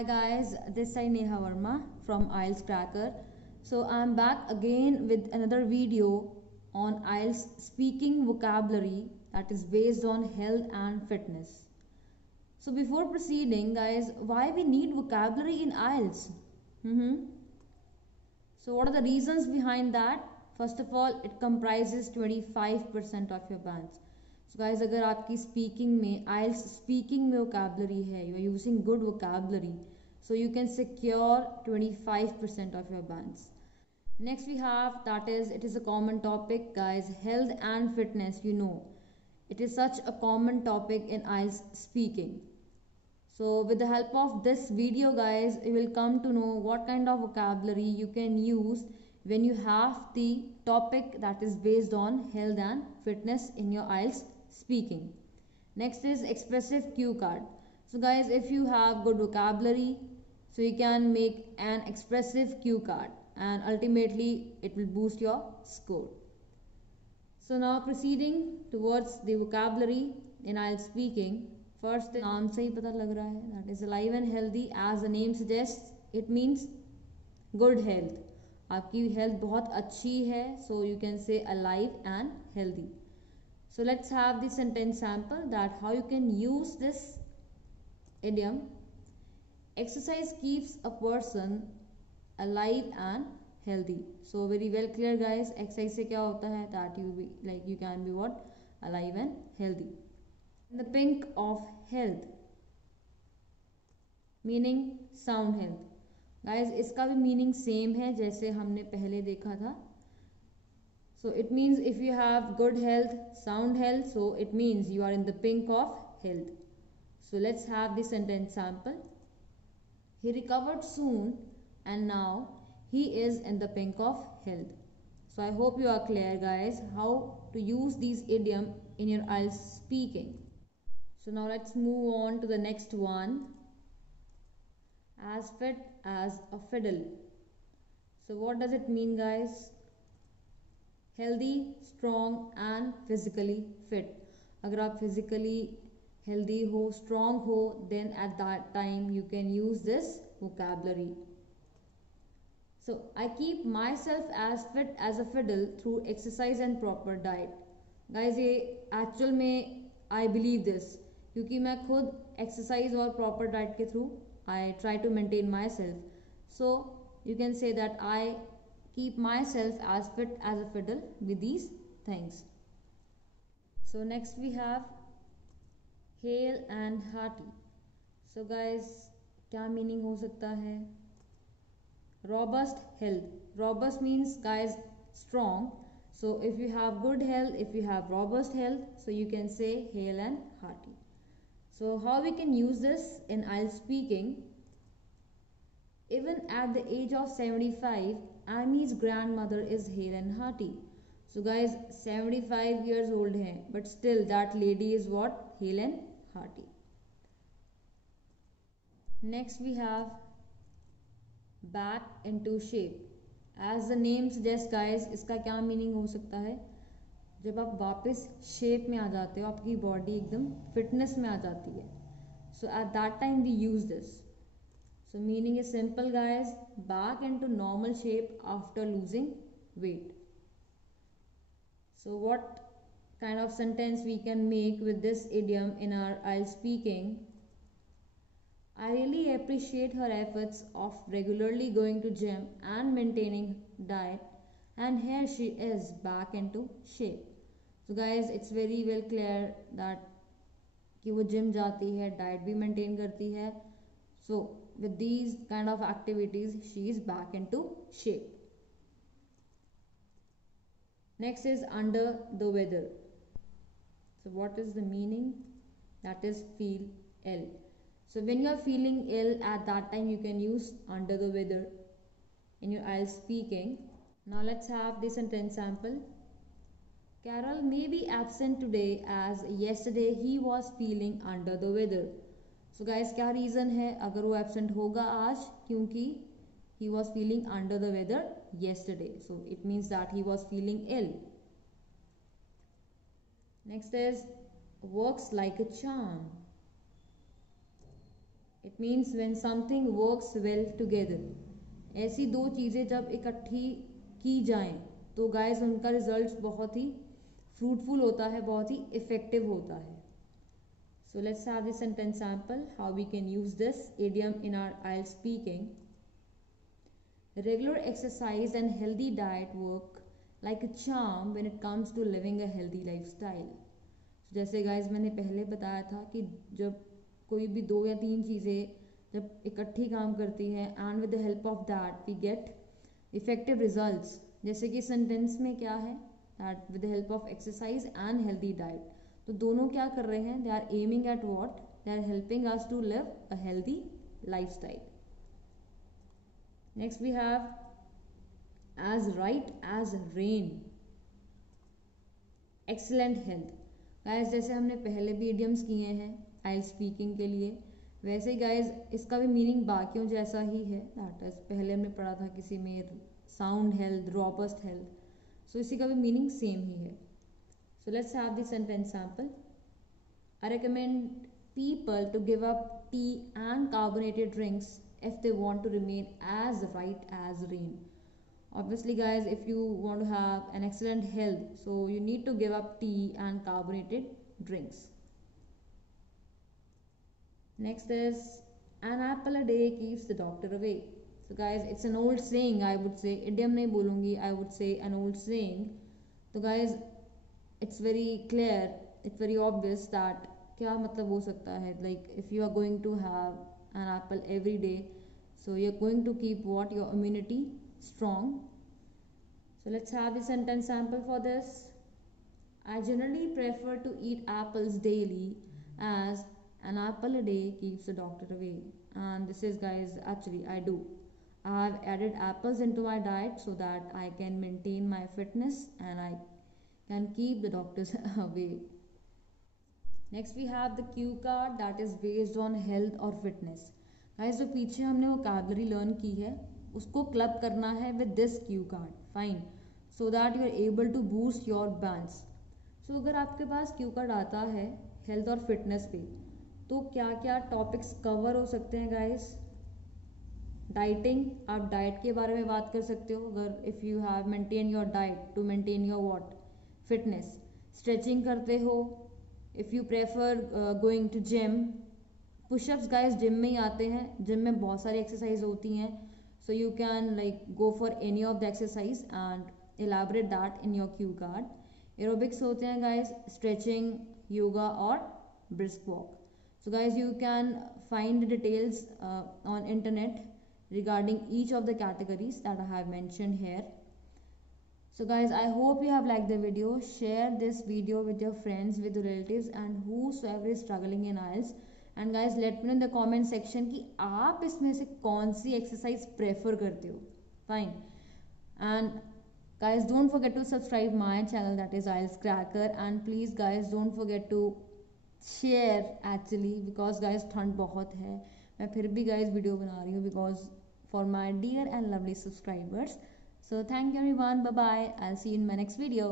Hi guys, this is Neha Verma from IELTS Cracker. So I'm back again with another video on IELTS speaking vocabulary that is based on health and fitness. So before proceeding guys, why we need vocabulary in IELTS? So what are the reasons behind that? First of all, it comprises 25% of your bands. So guys, अगर आपकी speaking में IELTS speaking में vocabulary है, you are using good vocabulary, so you can secure 25% of your bands. Next we have, that is, it is a common topic guys, health and fitness. You know, it is such a common topic in IELTS speaking. So with the help of this video guys, you will come to know what kind of vocabulary you can use when you have the topic that is based on health and fitness in your IELTS speaking. Next is expressive cue card. So guys, if you have good vocabulary, so you can make an expressive cue card and ultimately it will boost your score. So now proceeding towards the vocabulary in IELTS speaking. First, नाम से ही पता लग रहा है, that is alive and healthy. As the name suggests, it means good health. आपकी health बहुत अच्छी है, so you can say alive and healthy. So let's have the sentence sample that how you can use this idiom. Exercise keeps a person alive and healthy. So very well clear guys, exercise से क्या होता है, that you can be what, alive and healthy. In the pink of health, meaning sound health. Guys, इसका भी meaning same है जैसे हमने पहले देखा था. So it means if you have good health, sound health, so it means you are in the pink of health. So let's have the sentence sample. He recovered soon and now he is in the pink of health. So I hope you are clear guys how to use these idioms in your IELTS speaking. So now let's move on to the next one. As fit as a fiddle. So what does it mean guys? Healthy, strong and physically fit. अगर आप physically healthy हो, strong हो, then at that time you can use this vocabulary. So I keep myself as fit as a fiddle through exercise and proper diet. Guys, ये actual में I believe this, क्योंकि मैं खुद exercise और proper diet के through I try to maintain myself. So you can say that I keep myself as fit as a fiddle with these things. So next we have hale and hearty. So guys, क्या meaning हो सकता है? Robust health. Robust means guys strong. So if you have good health, if you have robust health, so you can say hale and hearty. So how we can use this in IELTS speaking? Even at the age of 75, Amy's grandmother is hale and hearty. So guys, 75 years old hai, but still that lady is what? Hale and hearty. Next we have back into shape. As the name suggests guys, इसका क्या meaning हो सकता है? जब आप वापस shape में आ जाते हो, आपकी body एकदम fitness में आ जाती है. So at that time we use this. So meaning is simple guys, back into normal shape after losing weight. So what kind of sentence we can make with this idiom in our IELTS speaking? I really appreciate her efforts of regularly going to gym and maintaining diet, and here she is back into shape. So guys, it's very well clear that कि वो gym जाती है, diet भी maintain करती है. So with these kind of activities, she is back into shape. Next is under the weather. So what is the meaning? That is feel ill. So when you are feeling ill, at that time you can use under the weather in your IELTS speaking. Now let's have the sentence sample. Carol may be absent today as yesterday he was feeling under the weather. So guys, क्या reason है अगर वो absent होगा आज? क्योंकि he was feeling under the weather yesterday. So it means that he was feeling ill. Next is works like a charm. It means when something works well together. ऐसी दो चीज़ें जब इकट्ठी की जाएं तो गाइस उनका रिजल्ट बहुत ही फ्रूटफुल होता है, बहुत ही इफेक्टिव होता है। So let's have this sentence sample, how we can use this idiom in our IELTS speaking. Regular exercise and healthy diet work like a charm when it comes to living a healthy lifestyle. So, जैसे guys मैंने पहले बताया था कि जब कोई भी दो या तीन चीज़ें जब इकट्ठी काम करती हैं and with the help of that we get effective results, जैसे कि सेंटेंस में क्या है, that with the help of exercise and healthy diet, तो दोनों क्या कर रहे हैं, they are aiming at what, they are helping us to live a healthy lifestyle. Next we have as right as rain, excellent health. Guys जैसे हमने पहले भी इडियम्स किए हैं आइल स्पीकिंग के लिए, वैसे ही गाइस इसका भी मीनिंग बाकियों जैसा ही है। दैट इज पहले हमने पढ़ा था किसी में साउंड हेल्थ, रॉबस्ट हेल्थ, सो इसी का भी मीनिंग सेम ही है। So let's have the sentence sample. I recommend people to give up tea and carbonated drinks if they want to remain as right as rain. Obviously guys, if you want to have an excellent health, so you need to give up tea and carbonated drinks. Next is, an apple a day keeps the doctor away. So guys, it's an old saying, I would say, idiom nahi bolungi, I would say an old saying. So guys, it's very clear, it's very obvious that क्या मतलब हो सकता है, like if you are going to have an apple every day, so you're going to keep what, your immunity strong. So let's have the sentence sample for this. I generally prefer to eat apples daily as an apple a day keeps the doctor away. And this is guys, actually I do. I have added apples into my diet so that I can maintain my fitness and I can keep the doctors away. Next we have the cue card that is based on health or fitness. Guys जो पीछे हमने vocabulary learn की है उसको club करना है with this cue card, fine, so that you are able to boost your bands. So अगर आपके पास cue card आता है health और fitness पे, तो क्या क्या टॉपिक्स कवर हो सकते हैं गाइस। डाइटिंग, आप डाइट के बारे में बात कर सकते हो, अगर if you have maintain your diet to maintain your what, fitness. Stretching करते हो, if you prefer going to gym, pushups guys gym में ही आते हैं, जिम में बहुत सारी एक्सरसाइज होती हैं, so you can like go for any of the exercise and elaborate that in your Q card. Aerobics होते हैं गाइस, स्ट्रेचिंग, योगा और brisk walk. So guys you can find the details on internet regarding each of the categories that I have mentioned here. So guys, I hope you have liked the video. Share this video with your friends, with your relatives and whosoever is struggling in IELTS. And guys, let me know in the comment section कि आप इसमें से कौन सी exercise prefer करते हो. Fine. And guys, don't forget to subscribe my channel, that is IELTS Cracker. And please guys, don't forget to share actually, because guys ठंड बहुत है, मैं फिर भी guys वीडियो बना रही हूँ because for my dear and lovely subscribers. So thank you everyone, bye bye, I'll see you in my next video.